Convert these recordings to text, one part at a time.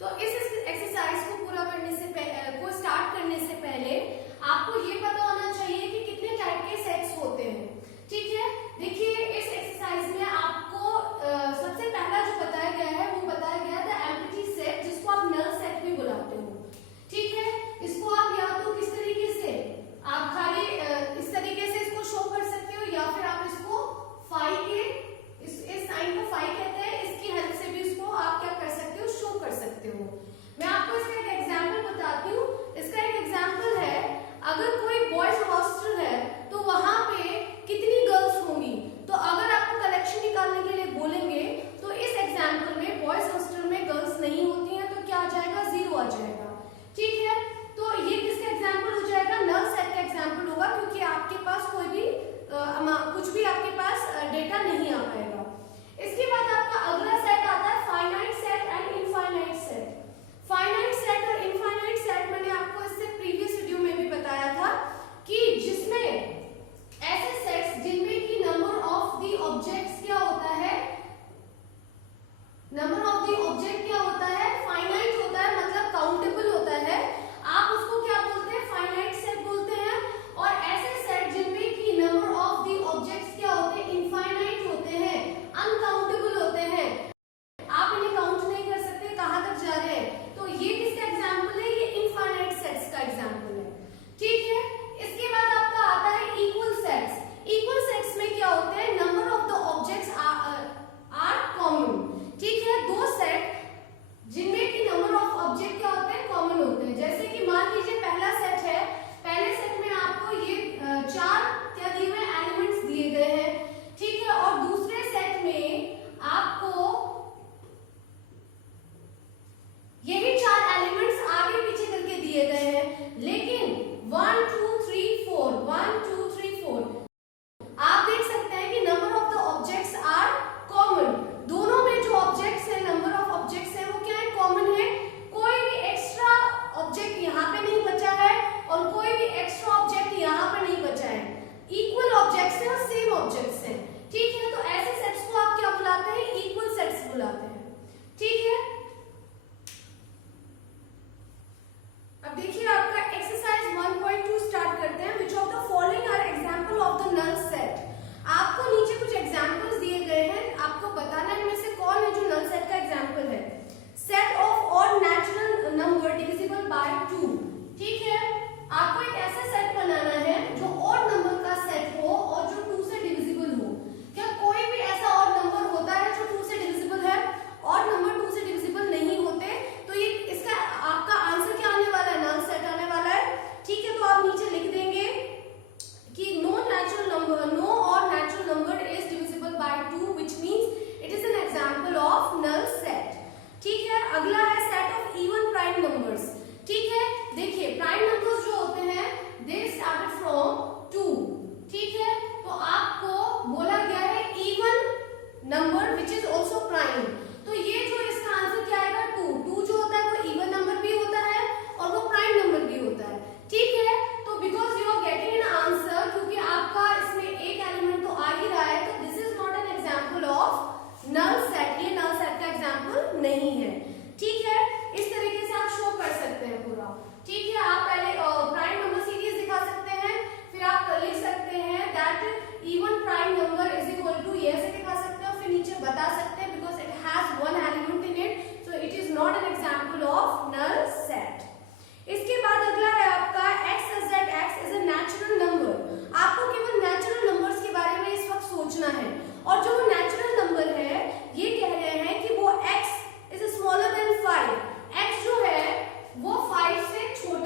तो इस एक्सरसाइज को पूरा करने से को स्टार्ट करने से पहले आपको ये पता होना चाहिए कि कितने टाइप के सेट्स होते हैं। ठीक है, देखिए इस एक्सरसाइज में आपको सबसे पहला जो बताया गया है वो बताया गया था एम्प्टी सेट, जिसको आप नल सेट भी बुलाते हो। ठीक है, इसको आप या तो किस तरीके से आप खाली इस तरीके से इसको शो कर सकते हो, या फिर आप इसको फाई के इस साइन को फाई कहते हैं, इसकी हेल्प से भी इसको आप क्या कर सकते हो, शो कर सकते हो। मैं आपको इसका एक एग्जांपल बताती हूँ। इसका एक एग्जांपल है, अगर कोई बॉयज हॉस्टल है तो वहां पे कितनी गर्ल्स होंगी। तो अगर आपको कलेक्शन निकालने के लिए बोलेंगे तो इस एग्जांपल में बॉयज हॉस्टल में गर्ल्स नहीं होती हैं, तो क्या आ जाएगा, 0 आ जाएगा। ठीक है, तो ये किसका एग्जांपल हो जाएगा, नल सेट का एग्जांपल होगा, क्योंकि आपके पास कोई भी कुछ भी आपके पास डेटा नहीं आ पाएगा। इसके बाद आपका अगला सेट आता है finite set and infinite set. Finite set और इनफाइनाइट सेट मैंने आपको इससे प्रीवियस वीडियो में भी बताया था कि जिसमें ऐसे सेट्स जिनमें की नंबर ऑफ द ऑब्जेक्ट्स क्या होता है, नंबर ऑफ द ऑब्जेक्ट क्या होता है, फाइनाइट होता है, मतलब काउंटेबल होता है। आप उसको क्या बोलते हैं, फाइनाइट सेट बोलते हैं। और ऐसे सेट जिनमें की नंबर ऑफ द ऑब्जेक्ट्स क्या होते हैं, इनफाइनाइट होते हैं, अनकाउंटेबल होते हैं, आप इन्हें काउंट नहीं कर सकते कहां तक जा रहे हैं। तो ये किसका एग्जांपल है, ये इनफाइनाइट सेट्स का एग्जांपल है। ठीक है, इसके बाद आपका आता है इक्वल सेट्स। इक्वल सेट्स में क्या होते हैं, number of the objects are common. ठीक है, दो सेट जिनमें की नंबर ऑफ ऑब्जेक्ट क्या होते हैं, कॉमन होते हैं। जैसे कि मान लीजिए पहला सेट है, पहले सेट में आपको ये 4 क्या दिए हुए एलिमेंट्स दिए गए हैं। ठीक है, और दूसरे सेट में आपको यही 4 एलिमेंट्स आगे पीछे करके दिए गए हैं, लेकिन 1 2 3 4 1 2 3 4 आप देख सकते हैं कि number of the objects are common. दोनों में जो ऑब्जेक्ट्स है, नंबर ऑफ ऑब्जेक्ट्स है, वो क्या है, कॉमन है। कोई भी एक्स्ट्रा ऑब्जेक्ट यहाँ पे नहीं बचा है और कोई भी एक्स्ट्रा ऑब्जेक्ट यहाँ पे नहीं बचा है। इक्वल ऑब्जेक्ट्स हैं और सेम ऑब्जेक्ट्स हैं। ठीक है, तो ऐसे सेट्स को आप क्या बुलाते हैं, इक्वल सेट्स बुलाते हैं। ठीक है, अब देखिए आपका एक्सरसाइज 1.2 स्टार्ट करते हैं। Which of the following are example of the null set. आपको नीचे कुछ एग्जांपल्स दिए गए हैं, आपको बताना है इनमें से कौन है जो नल सेट का एग्जांपल है। Set of odd natural number divisible by 2। ठीक है, आपको एक ऐसा सेट बनाना है जो ऑड नंबर का सेट हो और जो 2 से डिविजिबल हो। क्या कोई भी ऐसा ऑड नंबर होता है जो 2 से डिविजिबल है? ऑड नंबर 2 से डिविजिबल नहीं होते, तो ये इसका आपका आंसर क्या आने वाला है, नल सेट आने वाला है। ठीक है, तो आप नीचे लिख देंगे कि no natural number, no odd natural number is divisible by 2, which means it is an example of null set. ठीक है, अगला है set of even prime numbers. ठीक है, देखिए प्राइम नंबर्स जो होते हैं दे स्टार्टेड फ्रॉम 2। ठीक है, तो आपको बोला गया है even number which is also prime. तो ये जो इसका आंसर क्या आएगा, 2 जो होता है वो इवन नंबर भी होता है और वो प्राइम नंबर भी होता है। ठीक है, तो because you are getting an answer, क्योंकि आपका इसमें एक एलिमेंट तो आ ही रहा है, तो this is not an example of null set, ये नल सेट का एग्जांपल नहीं है। ठीक है, इस तरीके से आप शो कर सकते हैं पूरा। ठीक है, आप पहले प्राइम नंबर सीरीज दिखा सकते हैं, फिर आप लिख सकते हैं that even prime number is equal to, ये ऐसे दिखा सकते हैं, और फिर नीचे बता सकते हैं because it has 1 element in it, so it is not an example of null set. इसके बाद अगला है आपका x such that x is a natural number। आपको केवल नेचुरल नंबर्स के बारे में इस वक्त सोचना है, और जो नेचुरल नंबर है ये कह रहे हैं कि वो x is smaller than 5। x जो है वो 5 से छोटा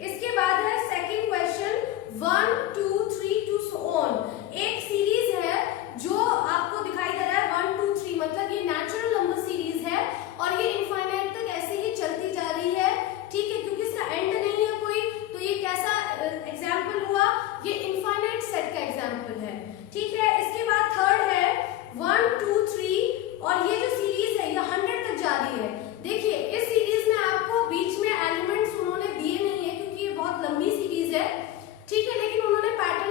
इसके बाद है second question 1 2 3 to so on. एक सीरीज है जो आपको दिखाई दे रहा है 1 2 3, मतलब ये नेचुरल नंबर सीरीज है और ये इनफाइनाइट तक ऐसे ही चलती जा रही है, ठीक है, क्योंकि इसका एंड नहीं है कोई, तो ये कैसा एग्जाम्पल हुआ, ये इनफाइनाइट सेट का एग्जाम्पल है, ठीक है। इसके बाद थर्ड है 1 2 3 और ये जो सीरीज है ये 100 तक जा रही है। देखिए इस सीरीज में आपको बीच में एलिमेंट्स उन्होंने दिए नहीं है क्योंकि ये बहुत लंबी सीरीज है, ठीक है, लेकिन उन्होंने पैटर्न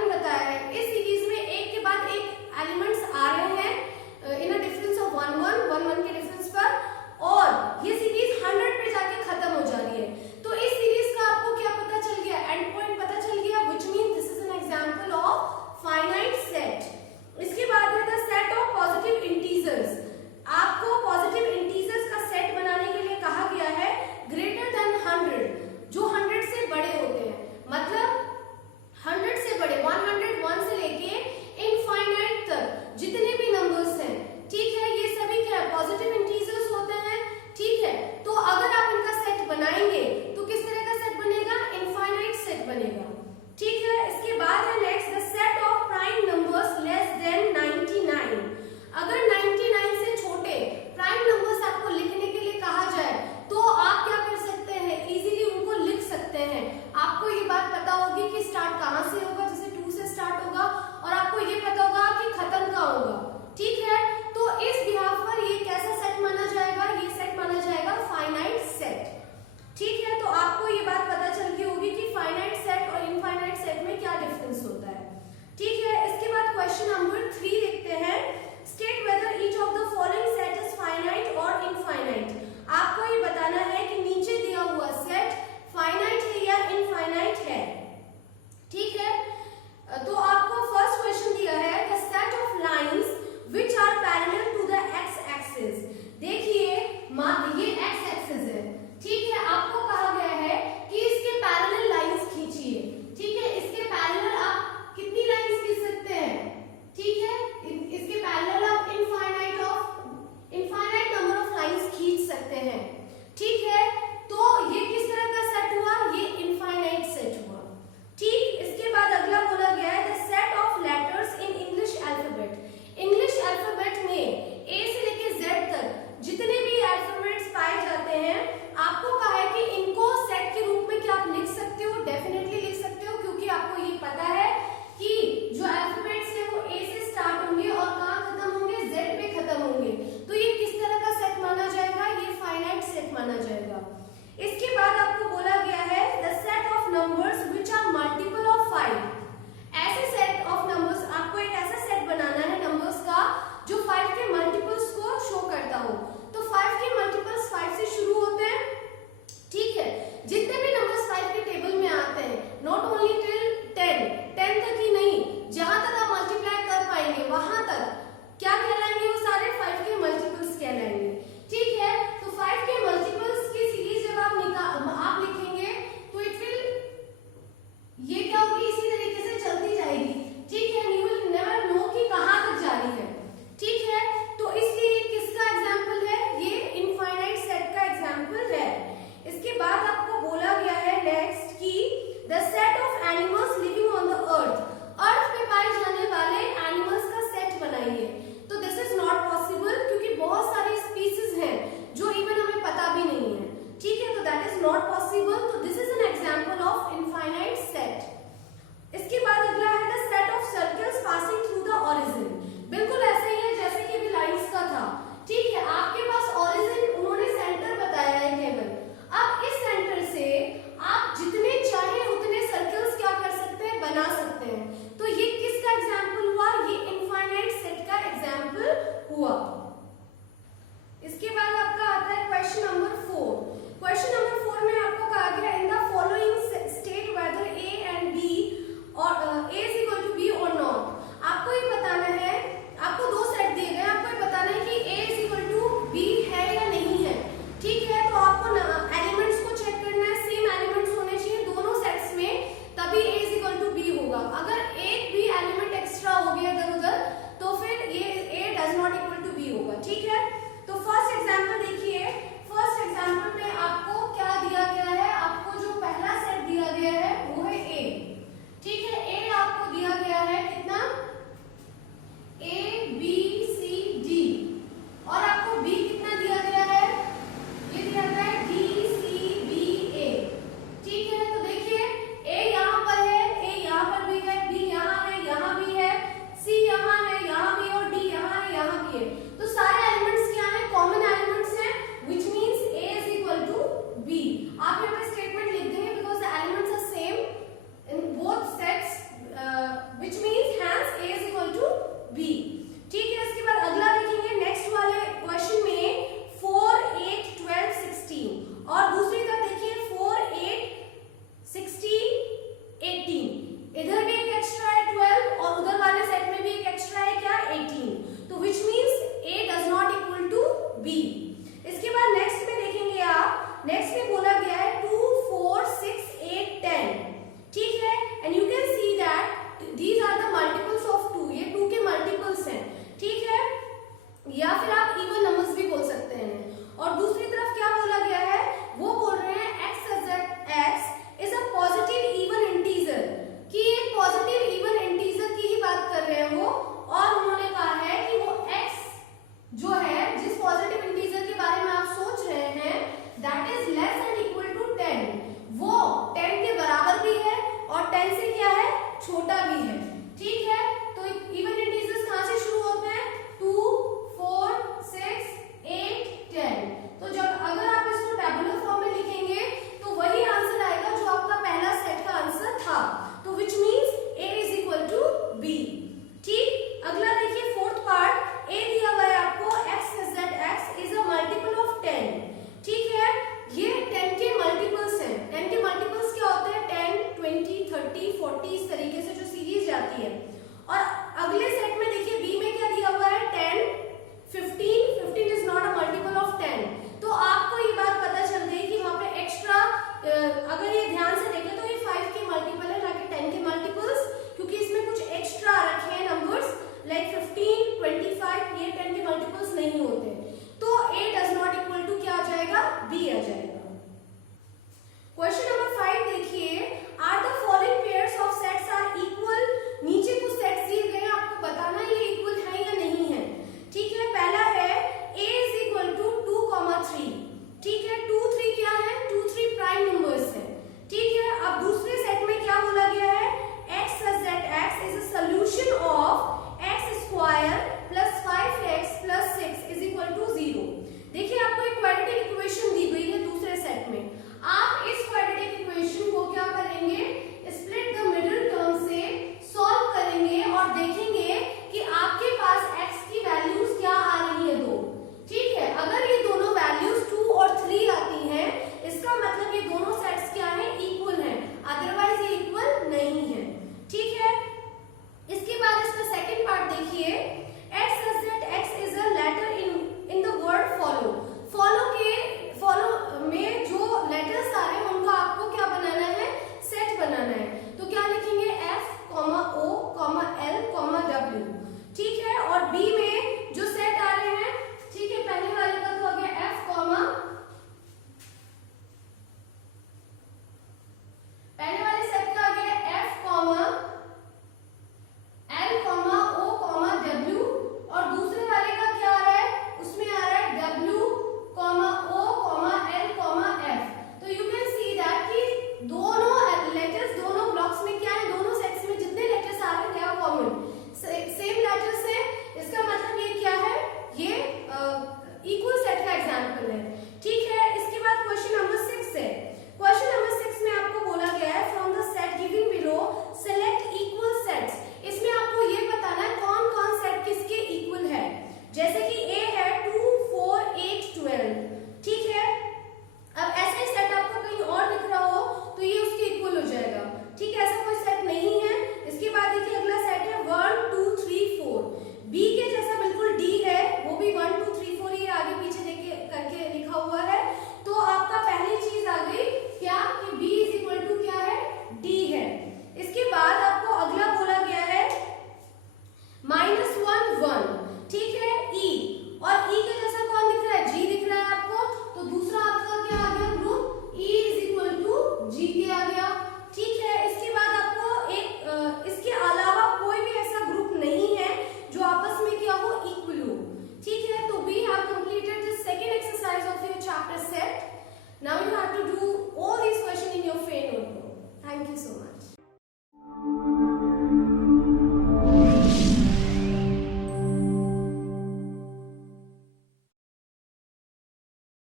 10 से क्या है, छोटा भी है। ठीक है,